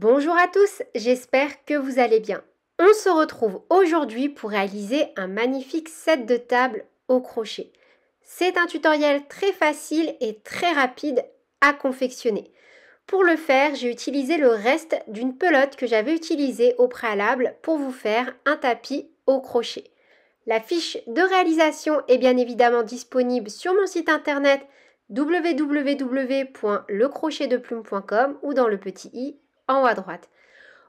Bonjour à tous, j'espère que vous allez bien. On se retrouve aujourd'hui pour réaliser un magnifique set de table au crochet. C'est un tutoriel très facile et très rapide à confectionner. Pour le faire, j'ai utilisé le reste d'une pelote que j'avais utilisée au préalable pour vous faire un tapis au crochet. La fiche de réalisation est bien évidemment disponible sur mon site internet www.lecrochetdeplume.com ou dans le petit i en haut à droite.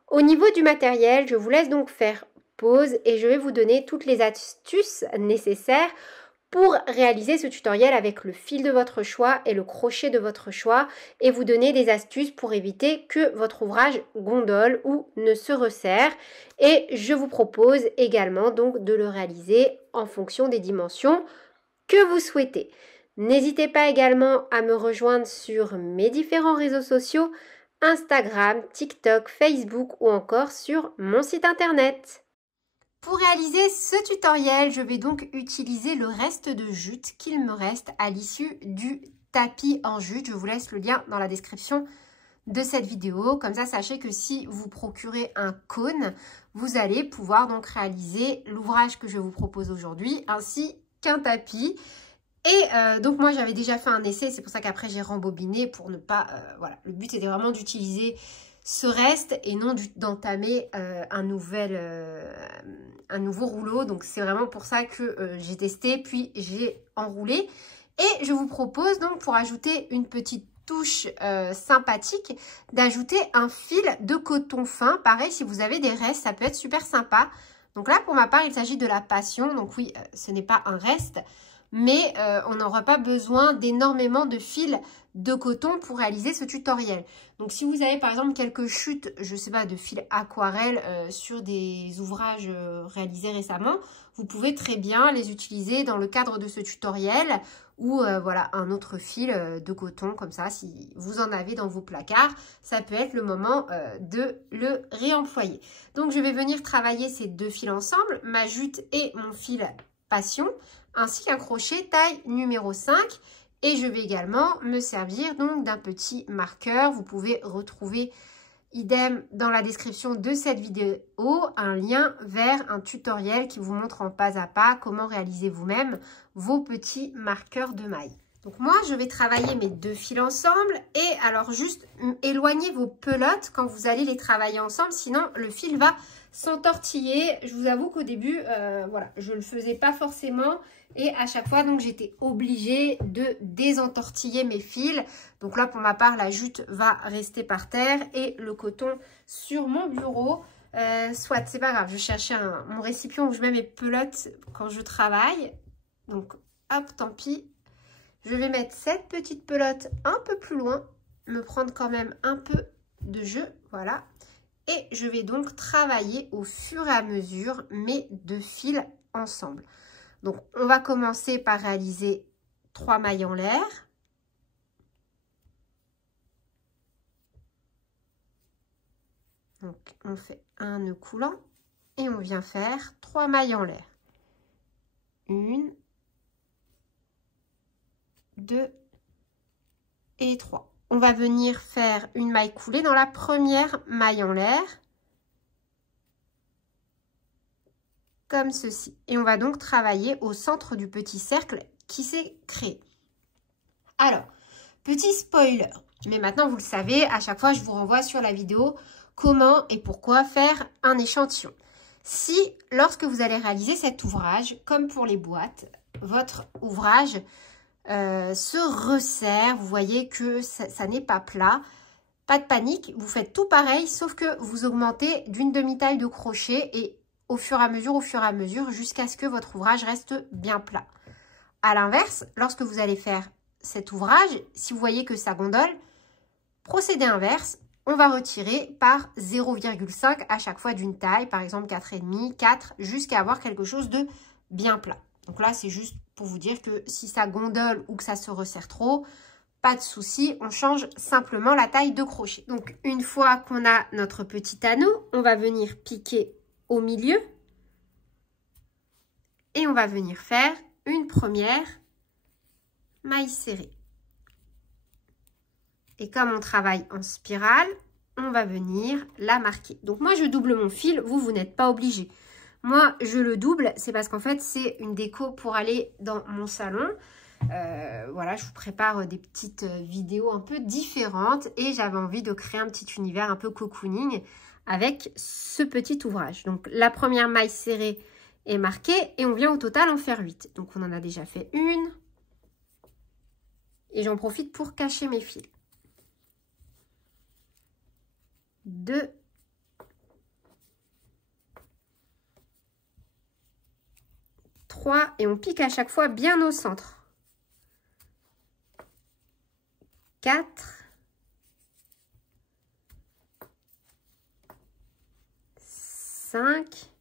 Au niveau du matériel, je vous laisse donc faire pause et je vais vous donner toutes les astuces nécessaires pour réaliser ce tutoriel avec le fil de votre choix et le crochet de votre choix et vous donner des astuces pour éviter que votre ouvrage gondole ou ne se resserre. Et je vous propose également donc de le réaliser en fonction des dimensions que vous souhaitez. N'hésitez pas également à me rejoindre sur mes différents réseaux sociaux, Instagram, TikTok, Facebook ou encore sur mon site internet. Pour réaliser ce tutoriel, je vais donc utiliser le reste de jute qu'il me reste à l'issue du tapis en jute. Je vous laisse le lien dans la description de cette vidéo. Comme ça, sachez que si vous procurez un cône, vous allez pouvoir donc réaliser l'ouvrage que je vous propose aujourd'hui ainsi qu'un tapis. Et donc moi j'avais déjà fait un essai, c'est pour ça qu'après j'ai rembobiné pour ne pas... voilà, le but c'était vraiment d'utiliser ce reste et non d'entamer un nouveau rouleau. Donc c'est vraiment pour ça que j'ai testé puis j'ai enroulé. Et je vous propose donc pour ajouter une petite touche sympathique d'ajouter un fil de coton fin. Pareil, si vous avez des restes, ça peut être super sympa. Donc là pour ma part il s'agit de la passion, donc oui ce n'est pas un reste. Mais on n'aura pas besoin d'énormément de fils de coton pour réaliser ce tutoriel. Donc si vous avez par exemple quelques chutes, je ne sais pas, de fils aquarelle sur des ouvrages réalisés récemment, vous pouvez très bien les utiliser dans le cadre de ce tutoriel ou voilà un autre fil de coton comme ça, si vous en avez dans vos placards, ça peut être le moment de le réemployer. Donc je vais venir travailler ces deux fils ensemble, ma jute et mon fil passion, ainsi qu'un crochet taille numéro 5 et je vais également me servir donc d'un petit marqueur. Vous pouvez retrouver idem dans la description de cette vidéo un lien vers un tutoriel qui vous montre en pas à pas comment réaliser vous-même vos petits marqueurs de maille. Donc moi je vais travailler mes deux fils ensemble et alors juste éloignez vos pelotes quand vous allez les travailler ensemble, sinon le fil va s'entortiller. Je vous avoue qu'au début voilà, je ne le faisais pas forcément et à chaque fois donc j'étais obligée de désentortiller mes fils. Donc là pour ma part la jute va rester par terre et le coton sur mon bureau. Soit c'est pas grave, je cherchais mon récipient où je mets mes pelotes quand je travaille. Donc hop, tant pis. Je vais mettre cette petite pelote un peu plus loin, me prendre quand même un peu de jeu, voilà. Et je vais donc travailler au fur et à mesure mes deux fils ensemble. Donc, on va commencer par réaliser 3 mailles en l'air. Donc, on fait un nœud coulant et on vient faire 3 mailles en l'air. 1, 2 et 3. On va venir faire une maille coulée dans la première maille en l'air. Comme ceci. Et on va donc travailler au centre du petit cercle qui s'est créé. Alors, petit spoiler. Mais maintenant, vous le savez, à chaque fois, je vous renvoie sur la vidéo comment et pourquoi faire un échantillon. Si, lorsque vous allez réaliser cet ouvrage, comme pour les boîtes, votre ouvrage se resserre, vous voyez que ça n'est pas plat, pas de panique, vous faites tout pareil, sauf que vous augmentez d'une demi-taille de crochet et au fur et à mesure, jusqu'à ce que votre ouvrage reste bien plat. À l'inverse, lorsque vous allez faire cet ouvrage, si vous voyez que ça gondole, procédé inverse, on va retirer par 0,5 à chaque fois d'une taille, par exemple 4,5, 4, jusqu'à avoir quelque chose de bien plat. Donc là, c'est juste pour vous dire que si ça gondole ou que ça se resserre trop, pas de souci, on change simplement la taille de crochet. Donc, une fois qu'on a notre petit anneau, on va venir piquer au milieu et on va venir faire une première maille serrée. Et comme on travaille en spirale, on va venir la marquer. Donc moi, je double mon fil. Vous n'êtes pas obligé. Moi, je le double. C'est parce qu'en fait, c'est une déco pour aller dans mon salon. Voilà, je vous prépare des petites vidéos un peu différentes. Et j'avais envie de créer un petit univers un peu cocooning avec ce petit ouvrage. Donc, la première maille serrée est marquée. Et on vient au total en faire 8. Donc, on en a déjà fait une. Et j'en profite pour cacher mes fils. 2, 3 et on pique à chaque fois bien au centre. 4, 5,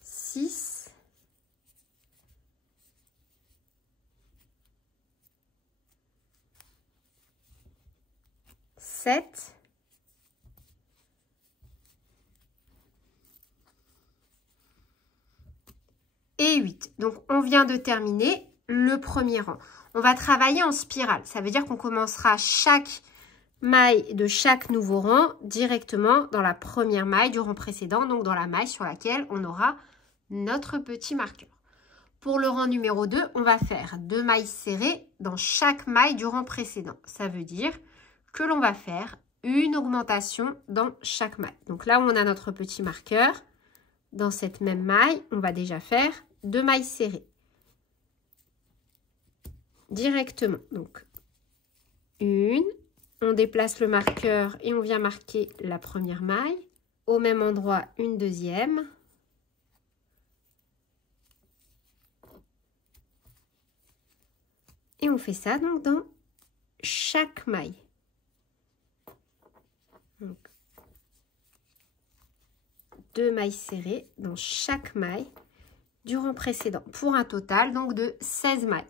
6, 7, 8. Donc, on vient de terminer le premier rang. On va travailler en spirale. Ça veut dire qu'on commencera chaque maille de chaque nouveau rang directement dans la première maille du rang précédent, donc dans la maille sur laquelle on aura notre petit marqueur. Pour le rang numéro 2, on va faire 2 mailles serrées dans chaque maille du rang précédent. Ça veut dire que l'on va faire une augmentation dans chaque maille. Donc là où on a notre petit marqueur, dans cette même maille, on va déjà faire 2 mailles serrées directement. Donc, une, on déplace le marqueur et on vient marquer la première maille. Au même endroit, une deuxième. Et on fait ça donc dans chaque maille. Donc, 2 mailles serrées dans chaque maille du rang précédent pour un total donc de 16 mailles.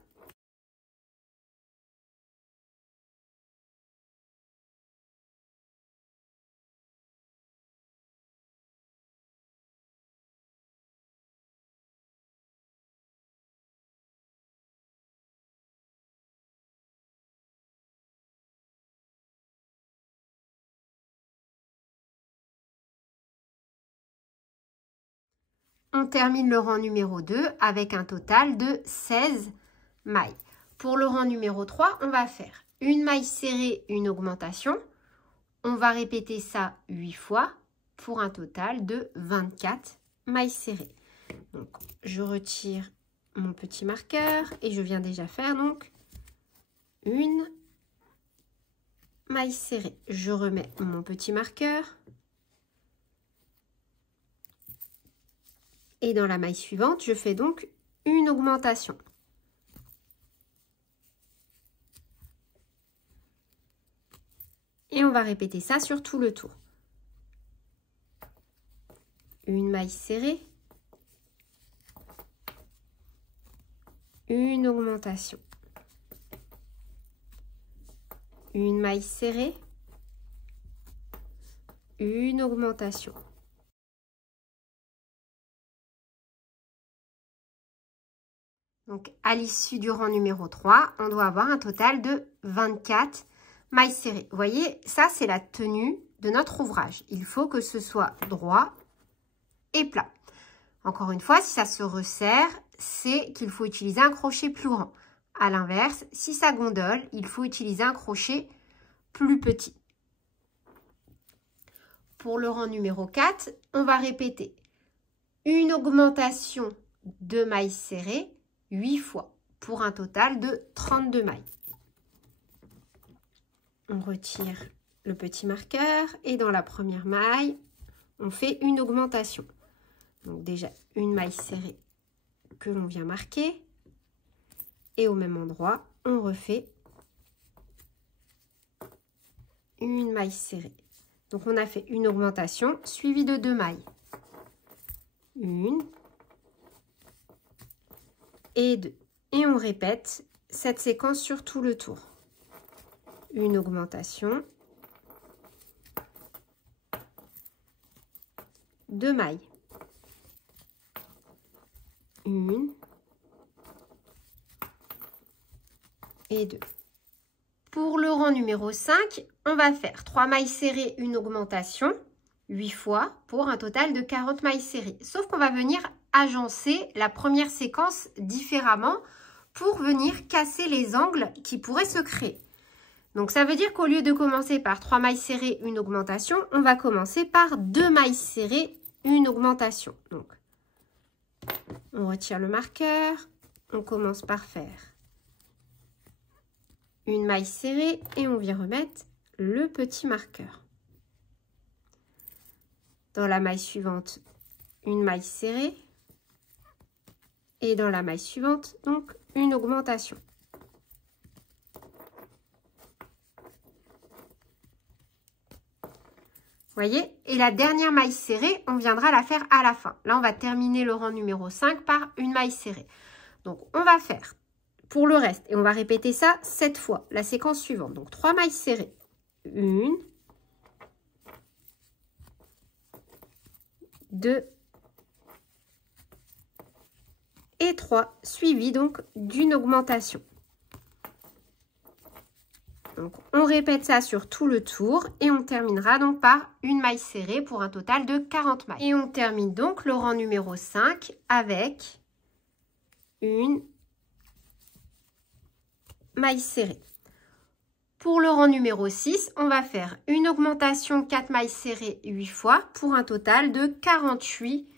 On termine le rang numéro 2 avec un total de 16 mailles. Pour le rang numéro 3, on va faire une maille serrée, une augmentation. On va répéter ça 8 fois pour un total de 24 mailles serrées. Donc, je retire mon petit marqueur et je viens déjà faire donc une maille serrée. Je remets mon petit marqueur. Et dans la maille suivante, je fais donc une augmentation. Et on va répéter ça sur tout le tour. Une maille serrée. Une augmentation. Une maille serrée. Une augmentation. Donc, à l'issue du rang numéro 3, on doit avoir un total de 24 mailles serrées. Vous voyez, ça, c'est la tenue de notre ouvrage. Il faut que ce soit droit et plat. Encore une fois, si ça se resserre, c'est qu'il faut utiliser un crochet plus grand. À l'inverse, si ça gondole, il faut utiliser un crochet plus petit. Pour le rang numéro 4, on va répéter une augmentation de mailles serrées 8 fois pour un total de 32 mailles. On retire le petit marqueur et dans la première maille, on fait une augmentation. Donc déjà une maille serrée que l'on vient marquer et au même endroit, on refait une maille serrée. Donc on a fait une augmentation suivie de 2 mailles. Une et 2. Et on répète cette séquence sur tout le tour. Une augmentation, 2 mailles. Une et 2. Pour le rang numéro 5, on va faire 3 mailles serrées, une augmentation, 8 fois pour un total de 40 mailles serrées. Sauf qu'on va venir agencer la première séquence différemment pour venir casser les angles qui pourraient se créer. Donc ça veut dire qu'au lieu de commencer par 3 mailles serrées, une augmentation, on va commencer par 2 mailles serrées, une augmentation. Donc on retire le marqueur, on commence par faire une maille serrée et on vient remettre le petit marqueur. Dans la maille suivante, une maille serrée et dans la maille suivante, donc une augmentation. Voyez, et la dernière maille serrée, on viendra la faire à la fin. Là, on va terminer le rang numéro 5 par une maille serrée. Donc, on va faire pour le reste, et on va répéter ça 7 fois, la séquence suivante. Donc, 3 mailles serrées. 1, 2 et 3, suivi donc d'une augmentation. Donc, on répète ça sur tout le tour et on terminera donc par une maille serrée pour un total de 40 mailles. Et on termine donc le rang numéro 5 avec une maille serrée. Pour le rang numéro 6, on va faire une augmentation 4 mailles serrées 8 fois pour un total de 48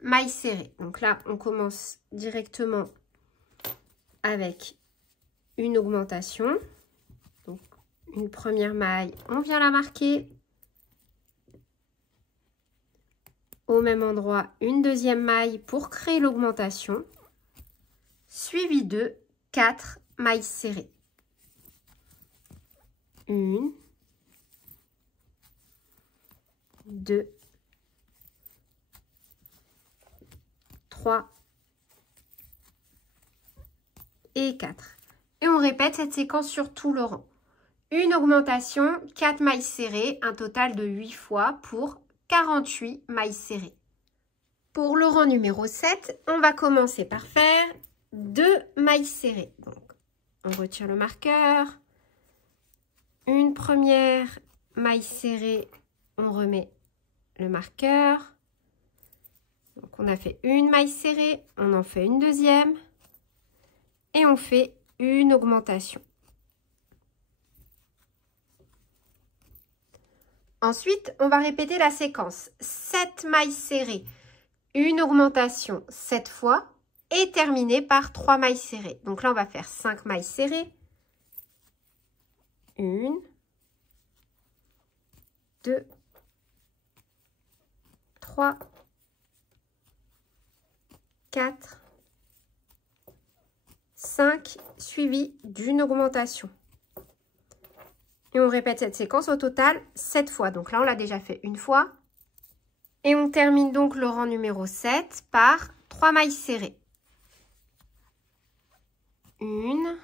mailles serrées. Donc là, on commence directement avec une augmentation. Donc, une première maille, on vient la marquer. Au même endroit, une deuxième maille pour créer l'augmentation, suivi de 4 mailles serrées. 1, 2, 3 et 4. Et on répète cette séquence sur tout le rang. Une augmentation, 4 mailles serrées, un total de 8 fois pour 48 mailles serrées. Pour le rang numéro 7, on va commencer par faire 2 mailles serrées. Donc, on retire le marqueur. Une première maille serrée, on remet le marqueur. Donc, on a fait une maille serrée, on en fait une deuxième. Et on fait une augmentation. Ensuite, on va répéter la séquence. 7 mailles serrées, une augmentation 7 fois et terminer par 3 mailles serrées. Donc là, on va faire 5 mailles serrées. 1, 2, 3, 4, 5, suivi d'une augmentation. Et on répète cette séquence au total 7 fois. Donc là, on l'a déjà fait une fois. Et on termine donc le rang numéro 7 par 3 mailles serrées. 1,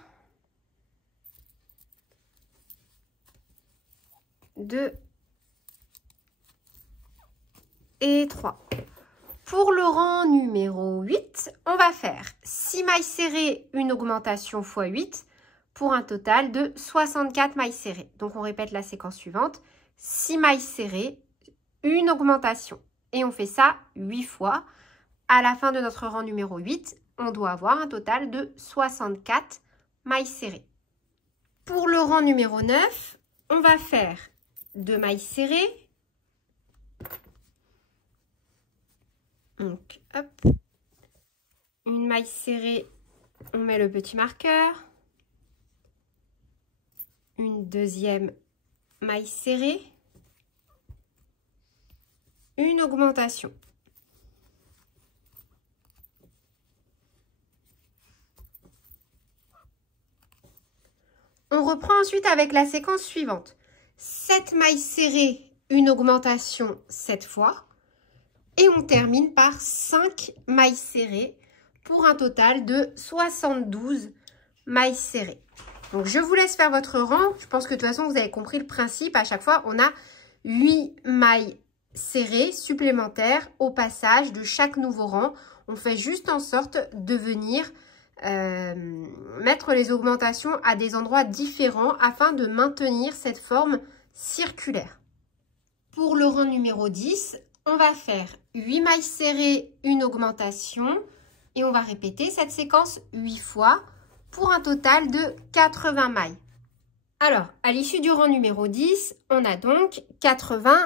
2 et 3. Pour le rang numéro 8, on va faire 6 mailles serrées, une augmentation x 8 pour un total de 64 mailles serrées. Donc, on répète la séquence suivante. 6 mailles serrées, une augmentation. Et on fait ça 8 fois. À la fin de notre rang numéro 8, on doit avoir un total de 64 mailles serrées. Pour le rang numéro 9, on va faire 2 mailles serrées. Donc, hop. Une maille serrée, on met le petit marqueur. Une deuxième maille serrée. Une augmentation. On reprend ensuite avec la séquence suivante. 7 mailles serrées, une augmentation 7 fois. Et on termine par 5 mailles serrées pour un total de 72 mailles serrées. Donc, je vous laisse faire votre rang. Je pense que de toute façon, vous avez compris le principe. À chaque fois, on a 8 mailles serrées supplémentaires au passage de chaque nouveau rang. On fait juste en sorte de venir mettre les augmentations à des endroits différents afin de maintenir cette forme circulaire. Pour le rang numéro 10, on va faire 8 mailles serrées, une augmentation et on va répéter cette séquence 8 fois pour un total de 80 mailles. Alors, à l'issue du rang numéro 10, on a donc 80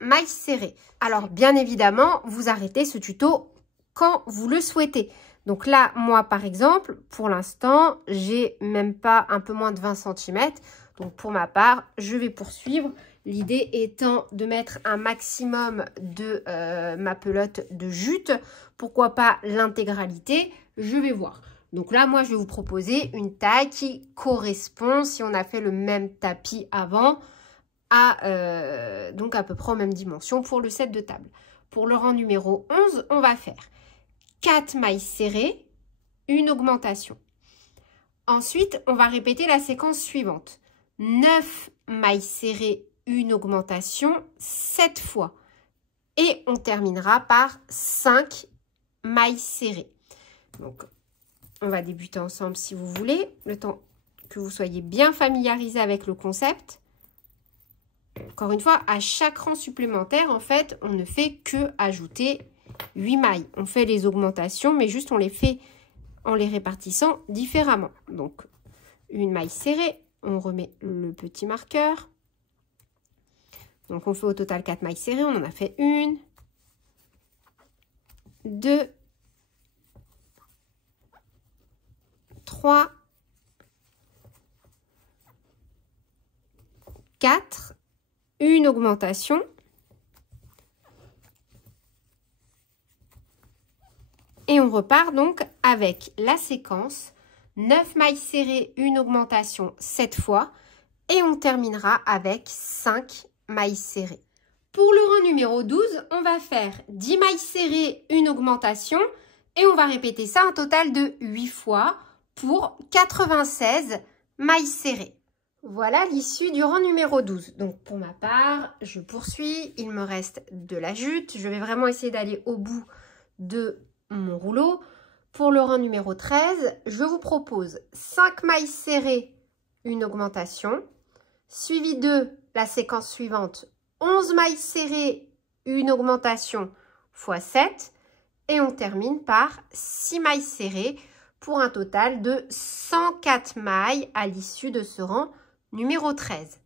mailles serrées. Alors, bien évidemment, vous arrêtez ce tuto quand vous le souhaitez. Donc là, moi, par exemple, pour l'instant, j'ai même pas un peu moins de 20 cm. Donc, pour ma part, je vais poursuivre. L'idée étant de mettre un maximum de ma pelote de jute. Pourquoi pas l'intégralité? Je vais voir. Donc là, moi, je vais vous proposer une taille qui correspond, si on a fait le même tapis avant, à donc à peu près aux mêmes dimensions pour le set de table. Pour le rang numéro 11, on va faire 4 mailles serrées, une augmentation. Ensuite, on va répéter la séquence suivante. 9 mailles serrées, une augmentation 7 fois. Et on terminera par 5 mailles serrées. Donc, on va débuter ensemble si vous voulez, le temps que vous soyez bien familiarisé avec le concept. Encore une fois, à chaque rang supplémentaire, en fait, on ne fait que ajouter 8 mailles. On fait les augmentations, mais juste on les fait en les répartissant différemment. Donc, une maille serrée, on remet le petit marqueur. Donc, on fait au total 4 mailles serrées. On en a fait 1, 2, 3, 4, une augmentation. Et on repart donc avec la séquence 9 mailles serrées, une augmentation 7 fois. Et on terminera avec 5 mailles serrées. Pour le rang numéro 12, on va faire 10 mailles serrées, une augmentation. Et on va répéter ça un total de 8 fois pour 96 mailles serrées. Voilà l'issue du rang numéro 12. Donc pour ma part, je poursuis. Il me reste de la jute. Je vais vraiment essayer d'aller au bout de mon rouleau. Pour le rang numéro 13, je vous propose 5 mailles serrées, une augmentation. Suivi de la séquence suivante, 11 mailles serrées, une augmentation fois 7. Et on termine par 6 mailles serrées pour un total de 104 mailles à l'issue de ce rang numéro 13.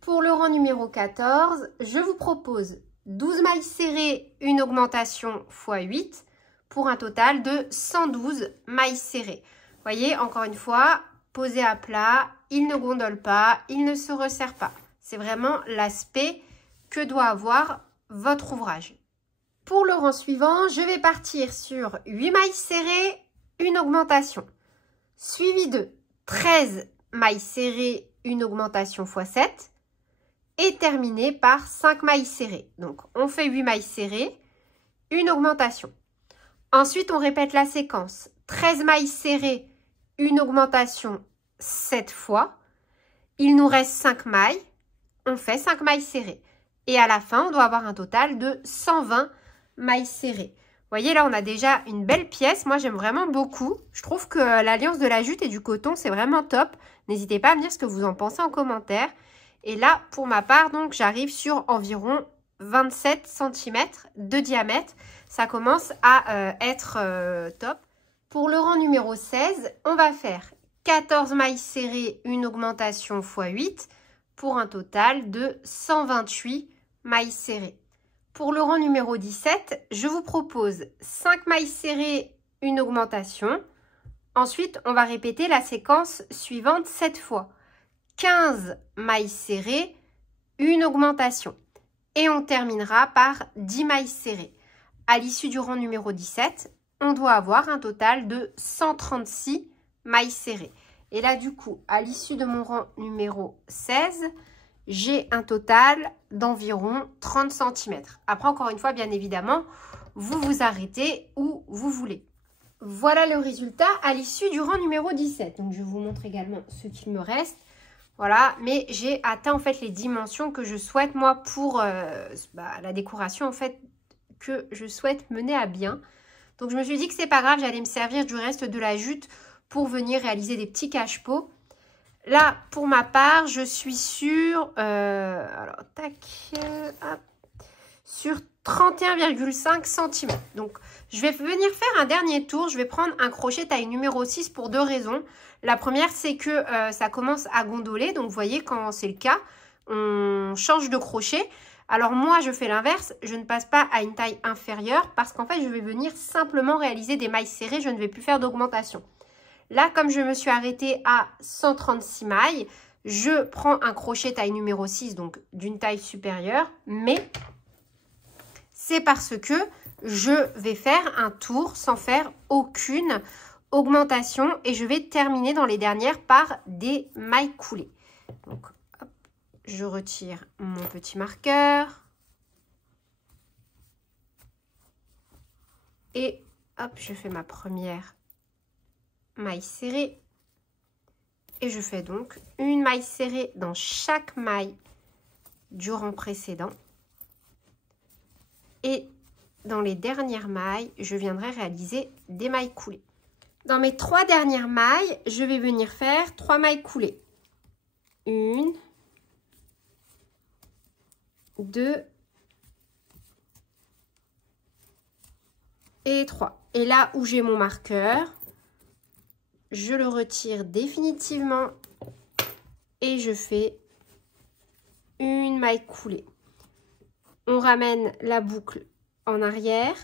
Pour le rang numéro 14, je vous propose 12 mailles serrées, une augmentation fois 8 pour un total de 112 mailles serrées. Vous voyez, encore une fois, posé à plat, il ne gondole pas, il ne se resserre pas. C'est vraiment l'aspect que doit avoir votre ouvrage. Pour le rang suivant, je vais partir sur 8 mailles serrées, une augmentation. Suivi de 13 mailles serrées, une augmentation fois 7. Et terminé par 5 mailles serrées. Donc, on fait 8 mailles serrées, une augmentation. Ensuite, on répète la séquence. 13 mailles serrées, une augmentation 7 fois. Il nous reste 5 mailles. On fait 5 mailles serrées. Et à la fin, on doit avoir un total de 120 mailles serrées. Vous voyez, là, on a déjà une belle pièce. Moi, j'aime vraiment beaucoup. Je trouve que l'alliance de la jute et du coton, c'est vraiment top. N'hésitez pas à me dire ce que vous en pensez en commentaire. Et là, pour ma part, donc, j'arrive sur environ 27 cm de diamètre. Ça commence à être top. Pour le rang numéro 16, on va faire 14 mailles serrées, une augmentation fois 8 pour un total de 128 mailles serrées. Pour le rang numéro 17, je vous propose 5 mailles serrées, une augmentation. Ensuite, on va répéter la séquence suivante 7 fois. 15 mailles serrées, une augmentation. Et on terminera par 10 mailles serrées. À l'issue du rang numéro 17, on doit avoir un total de 136 mailles serrées. Et là, du coup, à l'issue de mon rang numéro 16, j'ai un total d'environ 30 cm. Après, encore une fois, bien évidemment, vous vous arrêtez où vous voulez. Voilà le résultat à l'issue du rang numéro 17. Donc, je vous montre également ce qu'il me reste. Voilà, mais j'ai atteint en fait les dimensions que je souhaite, moi, pour la décoration, en fait, que je souhaite mener à bien. Donc je me suis dit que c'est pas grave, j'allais me servir du reste de la jute pour venir réaliser des petits cache-pots. Là, pour ma part, je suis sur, alors, tac, hop, sur 31,5 cm. Donc, je vais venir faire un dernier tour. Je vais prendre un crochet taille numéro 6 pour deux raisons. La première, c'est que ça commence à gondoler. Donc, vous voyez, quand c'est le cas, on change de crochet. Alors, moi, je fais l'inverse. Je ne passe pas à une taille inférieure parce qu'en fait, je vais venir simplement réaliser des mailles serrées. Je ne vais plus faire d'augmentation. Là, comme je me suis arrêtée à 136 mailles, je prends un crochet taille numéro 6, donc d'une taille supérieure, mais c'est parce que je vais faire un tour sans faire aucune augmentation et je vais terminer dans les dernières par des mailles coulées. Donc, hop, je retire mon petit marqueur et hop, je fais ma première maille serrée et je fais donc une maille serrée dans chaque maille du rang précédent et dans les dernières mailles je viendrai réaliser des mailles coulées. Dans mes 3 dernières mailles je vais venir faire 3 mailles coulées, 1, 2 et 3. Et là où j'ai mon marqueur, je le retire définitivement et je fais une maille coulée. On ramène la boucle en arrière.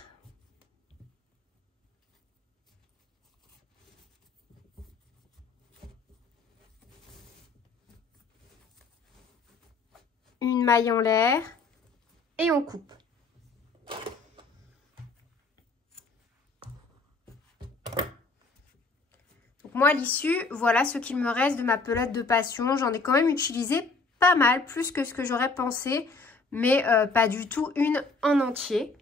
Une maille en l'air et on coupe. Moi, à l'issue, voilà ce qu'il me reste de ma pelote de passion. J'en ai quand même utilisé pas mal, plus que ce que j'aurais pensé, mais pas du tout une en entier.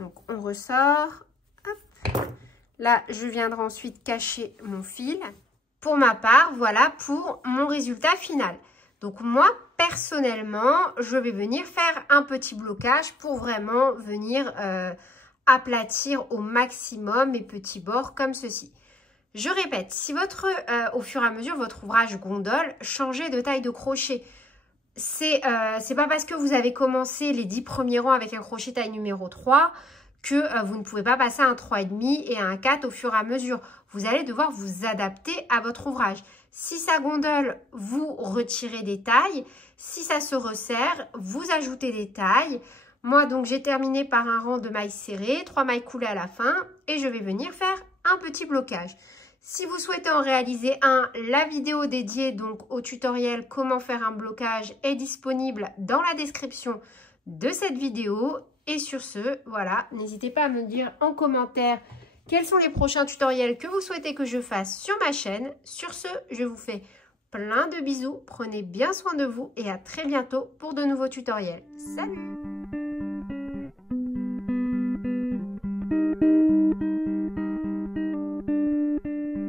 Donc, on ressort. Hop. Là, je viendrai ensuite cacher mon fil. Pour ma part, voilà pour mon résultat final. Donc, moi, personnellement, je vais venir faire un petit blocage pour vraiment venir aplatir au maximum mes petits bords comme ceci. Je répète, si au fur et à mesure, votre ouvrage gondole, changez de taille de crochet. C'est pas parce que vous avez commencé les 10 premiers rangs avec un crochet taille numéro 3 que vous ne pouvez pas passer à un 3,5 et à un 4 au fur et à mesure. Vous allez devoir vous adapter à votre ouvrage. Si ça gondole, vous retirez des tailles. Si ça se resserre, vous ajoutez des tailles. Moi, donc, j'ai terminé par un rang de mailles serrées, 3 mailles coulées à la fin et je vais venir faire un petit blocage. Si vous souhaitez en réaliser un, la vidéo dédiée donc au tutoriel comment faire un blocage est disponible dans la description de cette vidéo. Et sur ce, voilà, n'hésitez pas à me dire en commentaire quels sont les prochains tutoriels que vous souhaitez que je fasse sur ma chaîne. Sur ce, je vous fais plein de bisous, prenez bien soin de vous et à très bientôt pour de nouveaux tutoriels. Salut!